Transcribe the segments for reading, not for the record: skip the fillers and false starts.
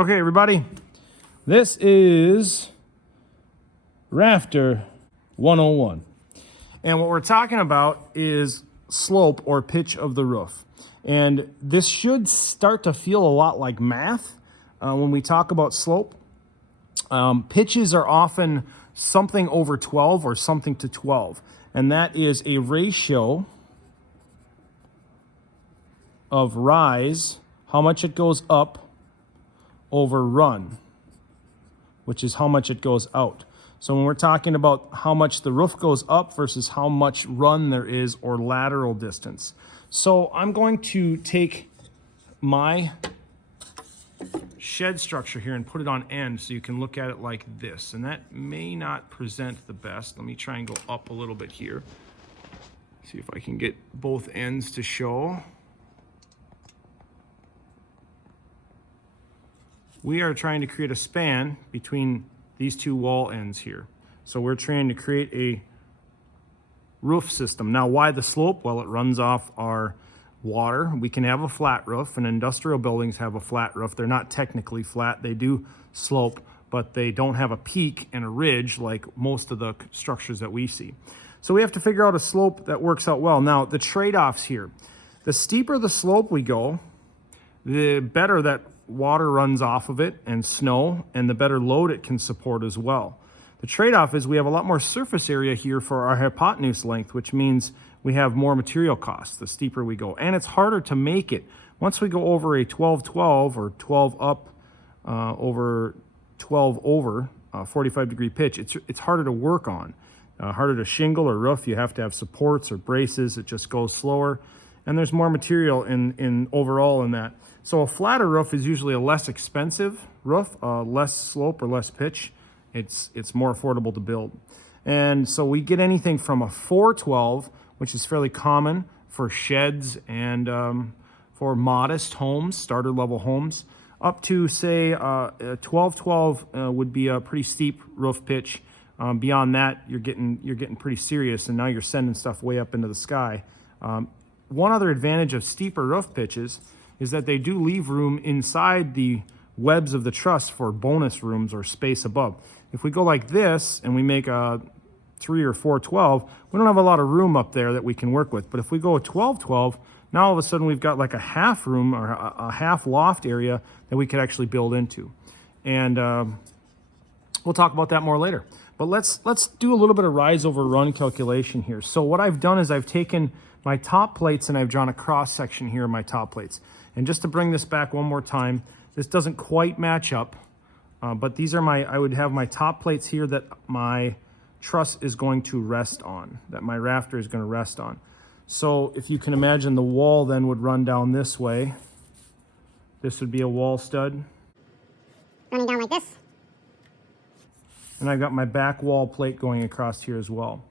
Okay, everybody, this is Rafter 101. And what we're talking about is slope or pitch of the roof. And this should start to feel a lot like math when we talk about slope. Pitches are often something over 12 or something to 12. And that is a ratio of rise, how much it goes up, over run, which is how much it goes out. So when we're talking about how much the roof goes up versus how much run there is or lateral distance. So I'm going to take my shed structure here and put it on end so you can look at it like this. And that may not present the best. Let me try and go up a little bit here. See if I can get both ends to show. We are trying to create a span between these two wall ends here. So we're trying to create a roof system. Now, why the slope? Well, it runs off our water. We can have a flat roof, and industrial buildings have a flat roof. They're not technically flat. They do slope, but they don't have a peak and a ridge like most of the structures that we see. So we have to figure out a slope that works out well. Now, the trade-offs here. The steeper the slope we go, the better that water runs off of it and snow, and the better load it can support as well. The trade-off is we have a lot more surface area here for our hypotenuse length, which means we have more material costs the steeper we go, and it's harder to make it. Once we go over a 12-12 or 12 up over 12 over 45 degree pitch, it's harder to work on, harder to shingle or roof. You have to have supports or braces. It just goes slower, and there's more material in overall in that. So a flatter roof is usually a less expensive roof, less slope or less pitch. It's more affordable to build. And so we get anything from a 412, which is fairly common for sheds and for modest homes, starter level homes, up to say a 1212 would be a pretty steep roof pitch. Beyond that, you're getting pretty serious, and now you're sending stuff way up into the sky. One other advantage of steeper roof pitches is that they do leave room inside the webs of the truss for bonus rooms or space above. If we go like this and we make a 3 or 412, we don't have a lot of room up there that we can work with. But if we go a 1212, now all of a sudden we've got like a half room or a half loft area that we could actually build into. And we'll talk about that more later. But let's do a little bit of rise over run calculation here. So what I've done is I've taken my top plates and I've drawn a cross section here of my top plates. And just to bring this back one more time, this doesn't quite match up, but these are I would have my top plates here that my truss is going to rest on, that my rafter is going to rest on. So if you can imagine, the wall then would run down this way. This would be a wall stud. Running down like this. And I've got my back wall plate going across here as well.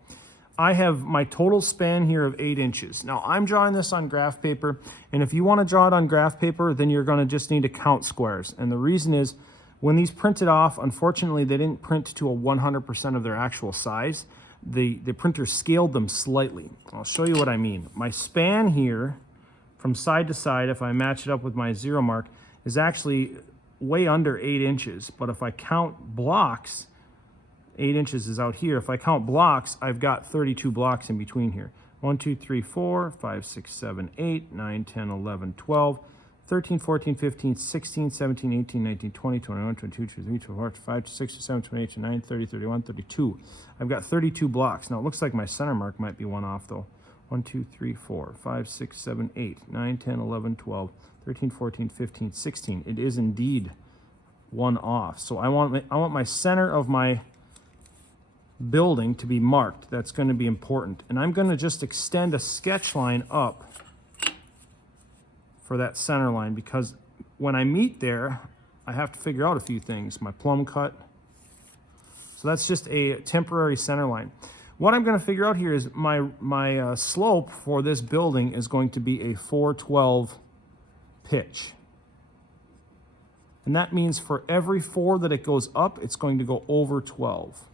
I have my total span here of 8 inches. Now I'm drawing this on graph paper, and if you want to draw it on graph paper, then you're going to just need to count squares. And the reason is, when these printed off, unfortunately they didn't print to a 100% of their actual size. The printer scaled them slightly. I'll show you what I mean. My span here from side to side, if I match it up with my 0 mark, is actually way under 8 inches. But if I count blocks, 8 inches is out here. If I count blocks, I've got 32 blocks in between here. 1, 2, 3, 4, 5, 6, 7, 8, 9, 10, 11, 12, 13, 14, 15, 16, 17, 18, 19, 20, 21, 22, 23, 24, 25, 6, 7, 28, 29, 30, 31, 32. I've got 32 blocks. Now it looks like my center mark might be one off though. 1, 2, 3, 4, 5, 6, 7, 8, 9, 10, 11, 12, 13, 14, 15, 16. It is indeed one off. So I want my center of my building to be marked. That's going to be important. And I'm going to just extend a sketch line up for that center line, because when I meet there, I have to figure out a few things. My plumb cut. So that's just a temporary center line. What I'm going to figure out here is my slope for this building is going to be a 412 pitch. And that means for every 4 that it goes up, it's going to go over 12.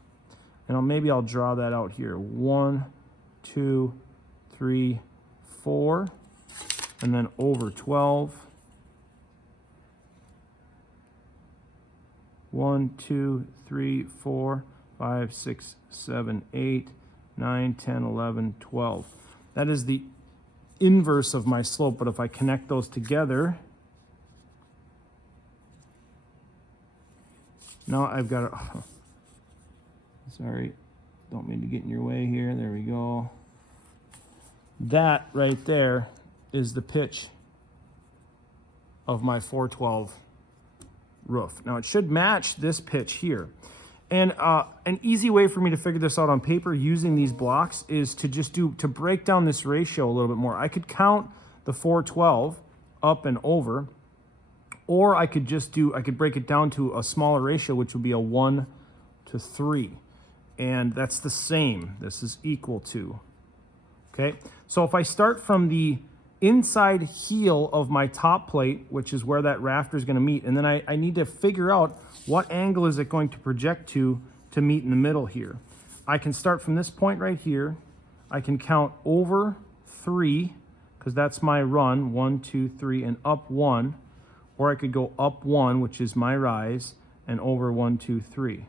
And maybe I'll draw that out here. 1, 2, 3, 4, and then over 12. 1, 2, 3, 4, 5, 6, 7, 8, 9, 10, 11, 12. That is the inverse of my slope, but if I connect those together, now I've got a, sorry, don't mean to get in your way here. There we go. That right there is the pitch of my 412 roof. Now it should match this pitch here. And an easy way for me to figure this out on paper using these blocks is to just to break down this ratio a little bit more. I could count the 412 up and over, or I could break it down to a smaller ratio, which would be a 1 to 3. And that's the same. This is equal to, okay? So if I start from the inside heel of my top plate, which is where that rafter is going to meet, and then I need to figure out what angle is it going to project to meet in the middle here. I can start from this point right here. I can count over 3, because that's my run, 1, 2, 3, and up 1. Or I could go up 1, which is my rise, and over 1, 2, 3.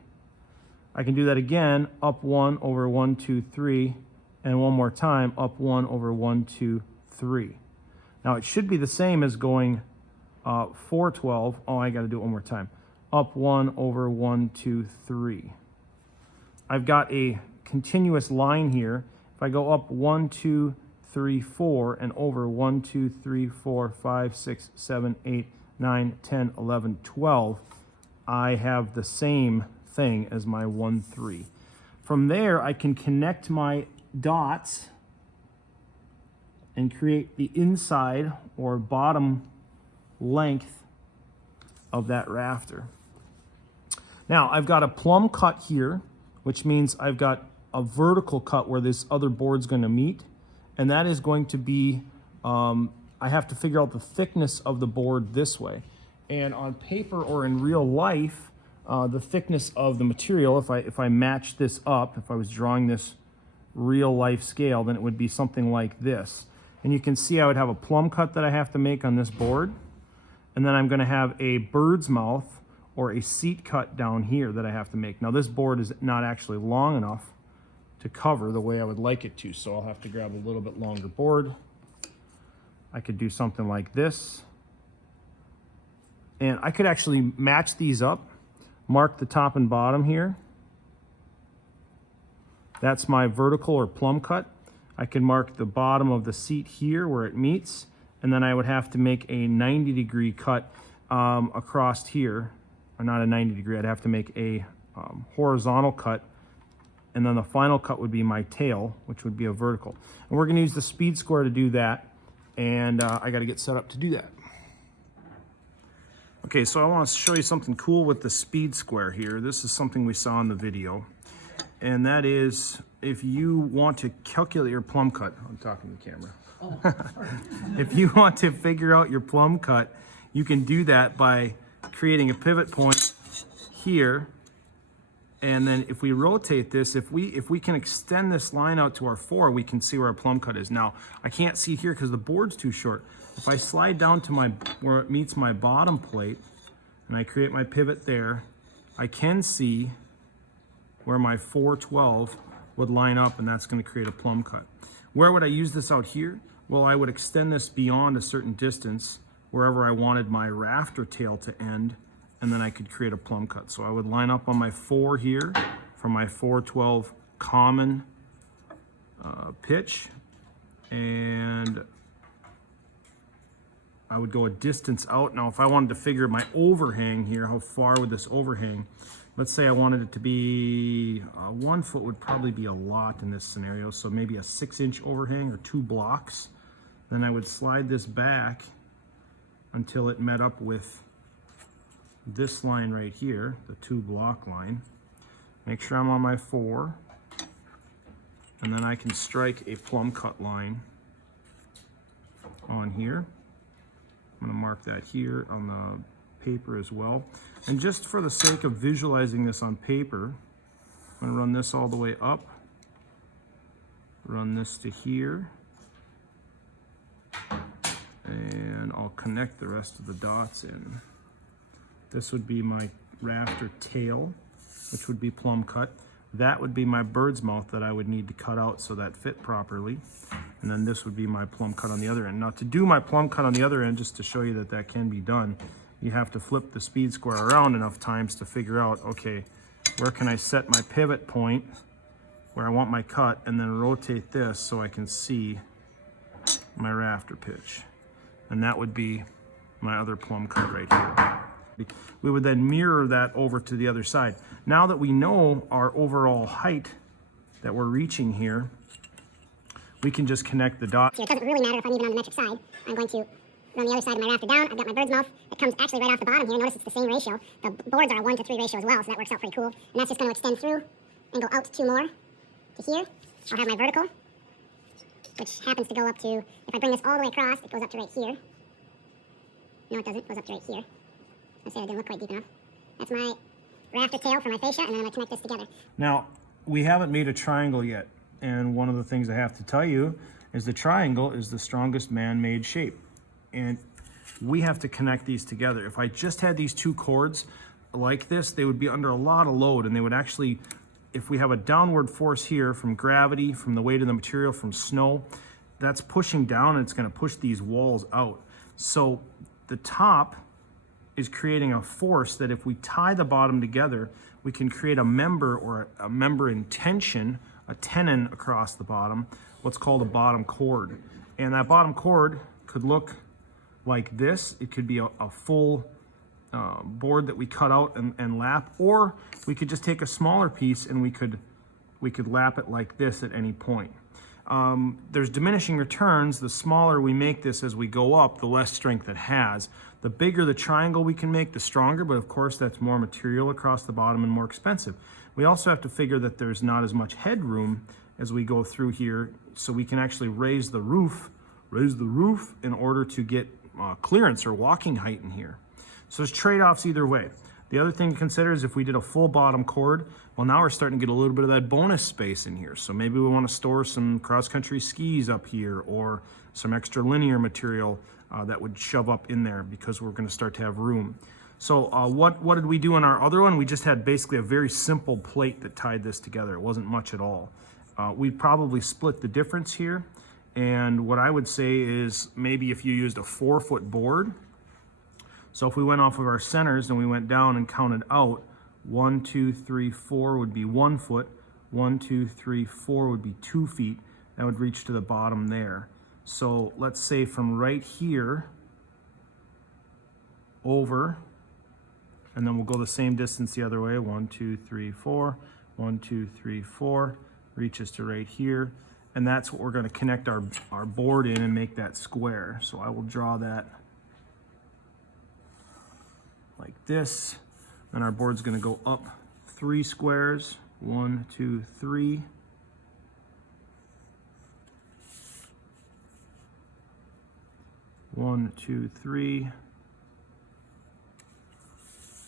I can do that again, up 1 over 1, 2, 3, and one more time, up 1 over 1, 2, 3. Now it should be the same as going 412. Oh, I got to do it one more time. Up 1 over 1, 2, 3. I've got a continuous line here. If I go up 1, 2, 3, 4, and over 1, 2, 3, 4, 5, 6, 7, 8, 9, 10, 11, 12, I have the same thing as my 1, 3. From there, I can connect my dots and create the inside or bottom length of that rafter. Now, I've got a plumb cut here, which means I've got a vertical cut where this other board's going to meet, and that is going to be, I have to figure out the thickness of the board this way. And on paper or in real life, the thickness of the material, if I match this up, if I was drawing this real life scale, then it would be something like this. And you can see I would have a plumb cut that I have to make on this board. And then I'm going to have a bird's mouth or a seat cut down here that I have to make. Now this board is not actually long enough to cover the way I would like it to, so I'll have to grab a little bit longer board. I could do something like this. And I could actually match these up, mark the top and bottom here. That's my vertical or plumb cut. I can mark the bottom of the seat here where it meets, and then I would have to make a 90-degree cut across here, or not a 90-degree, I'd have to make a horizontal cut, and then the final cut would be my tail, which would be a vertical. And we're going to use the speed square to do that, and I got to get set up to do that. Okay, so I want to show you something cool with the speed square here. This is something we saw in the video, and that is if you want to calculate your plumb cut. I'm talking to the camera. Oh, if you want to figure out your plumb cut, you can do that by creating a pivot point here, and then if we rotate this, if we can extend this line out to our 4, we can see where our plumb cut is. Now I can't see here because the board's too short. If I slide down to where it meets my bottom plate and I create my pivot there, I can see where my 412 would line up, and that's going to create a plumb cut. Where would I use this out here? Well, I would extend this beyond a certain distance wherever I wanted my rafter tail to end, and then I could create a plumb cut. So I would line up on my 4 here for my 412 common pitch, and I would go a distance out. Now, if I wanted to figure my overhang here, how far would this overhang? Let's say I wanted it to be 1 foot would probably be a lot in this scenario, so maybe a 6-inch overhang or 2 blocks. Then I would slide this back until it met up with this line right here, the 2-block line. Make sure I'm on my 4, and then I can strike a plumb cut line on here. I'm going to mark that here on the paper as well. And just for the sake of visualizing this on paper, I'm going to run this all the way up, run this to here, and I'll connect the rest of the dots in. This would be my rafter tail, which would be plumb cut. That would be my bird's mouth that I would need to cut out so that fit properly. And then this would be my plumb cut on the other end. Now to do my plumb cut on the other end, just to show you that that can be done, you have to flip the speed square around enough times to figure out, okay, where can I set my pivot point where I want my cut, and then rotate this so I can see my rafter pitch. And that would be my other plumb cut right here. We would then mirror that over to the other side. Now that we know our overall height that we're reaching here, we can just connect the dots. So it doesn't really matter if I'm even on the metric side. I'm going to run the other side of my rafter down. I've got my bird's mouth. It comes actually right off the bottom here. Notice it's the same ratio. The boards are a 1-to-3 ratio as well, so that works out pretty cool. And that's just going to extend through and go out 2 more to here. I'll have my vertical, which happens to go up to, if I bring this all the way across, it goes up to right here. No, it doesn't. It goes up to right here. I said it didn't look quite deep enough. That's my rafter tail for my fascia, and then I'm going to connect this together. Now, we haven't made a triangle yet, and one of the things I have to tell you is the triangle is the strongest man-made shape, and we have to connect these together. If I just had these 2 cords like this, they would be under a lot of load, and they would actually, if we have a downward force here from gravity, from the weight of the material, from snow, that's pushing down, and it's going to push these walls out. So the top is creating a force that if we tie the bottom together, we can create a member, or a member in tension, a tenon across the bottom, what's called a bottom chord. And that bottom chord could look like this. It could be a full board that we cut out and lap, or we could just take a smaller piece and we could lap it like this at any point. There's diminishing returns. The smaller we make this as we go up, the less strength it has. The bigger the triangle we can make, the stronger, but of course that's more material across the bottom and more expensive. We also have to figure that there's not as much headroom as we go through here, so we can actually raise the roof in order to get clearance or walking height in here. So there's trade-offs either way. The other thing to consider is if we did a full bottom chord, well, now we're starting to get a little bit of that bonus space in here. So maybe we want to store some cross-country skis up here, or some extra linear material that would shove up in there, because we're going to start to have room. So what did we do on our other one? We just had basically a very simple plate that tied this together. It wasn't much at all. We'd probably split the difference here. And what I would say is maybe if you used a 4-foot board, so if we went off of our centers and we went down and counted out, 1, 2, 3, 4 would be 1 foot, 1, 2, 3, 4 would be 2 feet. That would reach to the bottom there. So let's say from right here over, and then we'll go the same distance the other way, 1, 2, 3, 4, 1, 2, 3, 4, reaches to right here. And that's what we're going to connect our board in and make that square. So I will draw that like this. And our board's going to go up 3 squares. 1, 2, 3. One, 2, 3.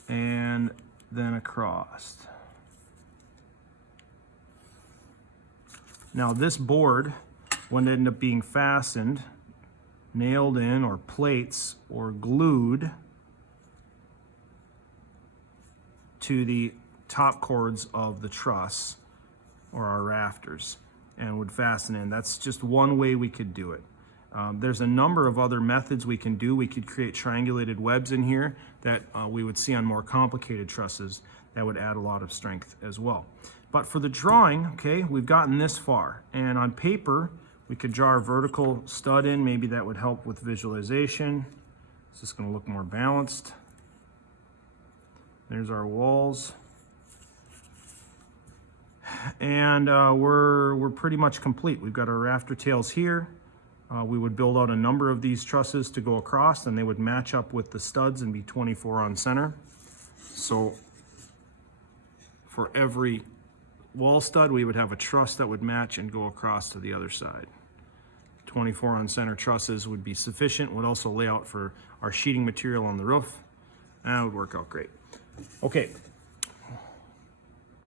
And then across. Now this board would end up being fastened, nailed in, or plates, or glued to the top cords of the truss or our rafters, and would fasten in. That's just one way we could do it. There's a number of other methods we can do. We could create triangulated webs in here that we would see on more complicated trusses that would add a lot of strength as well. But for the drawing, okay, we've gotten this far. And on paper, we could draw our vertical stud in. Maybe that would help with visualization. It's just going to look more balanced. There's our walls. And we're pretty much complete. We've got our rafter tails here. We would build out a number of these trusses to go across, and they would match up with the studs and be 24 on center. So for every wall stud, we would have a truss that would match and go across to the other side. 24 on center trusses would be sufficient. Would also lay out for our sheeting material on the roof. That would work out great. Okay,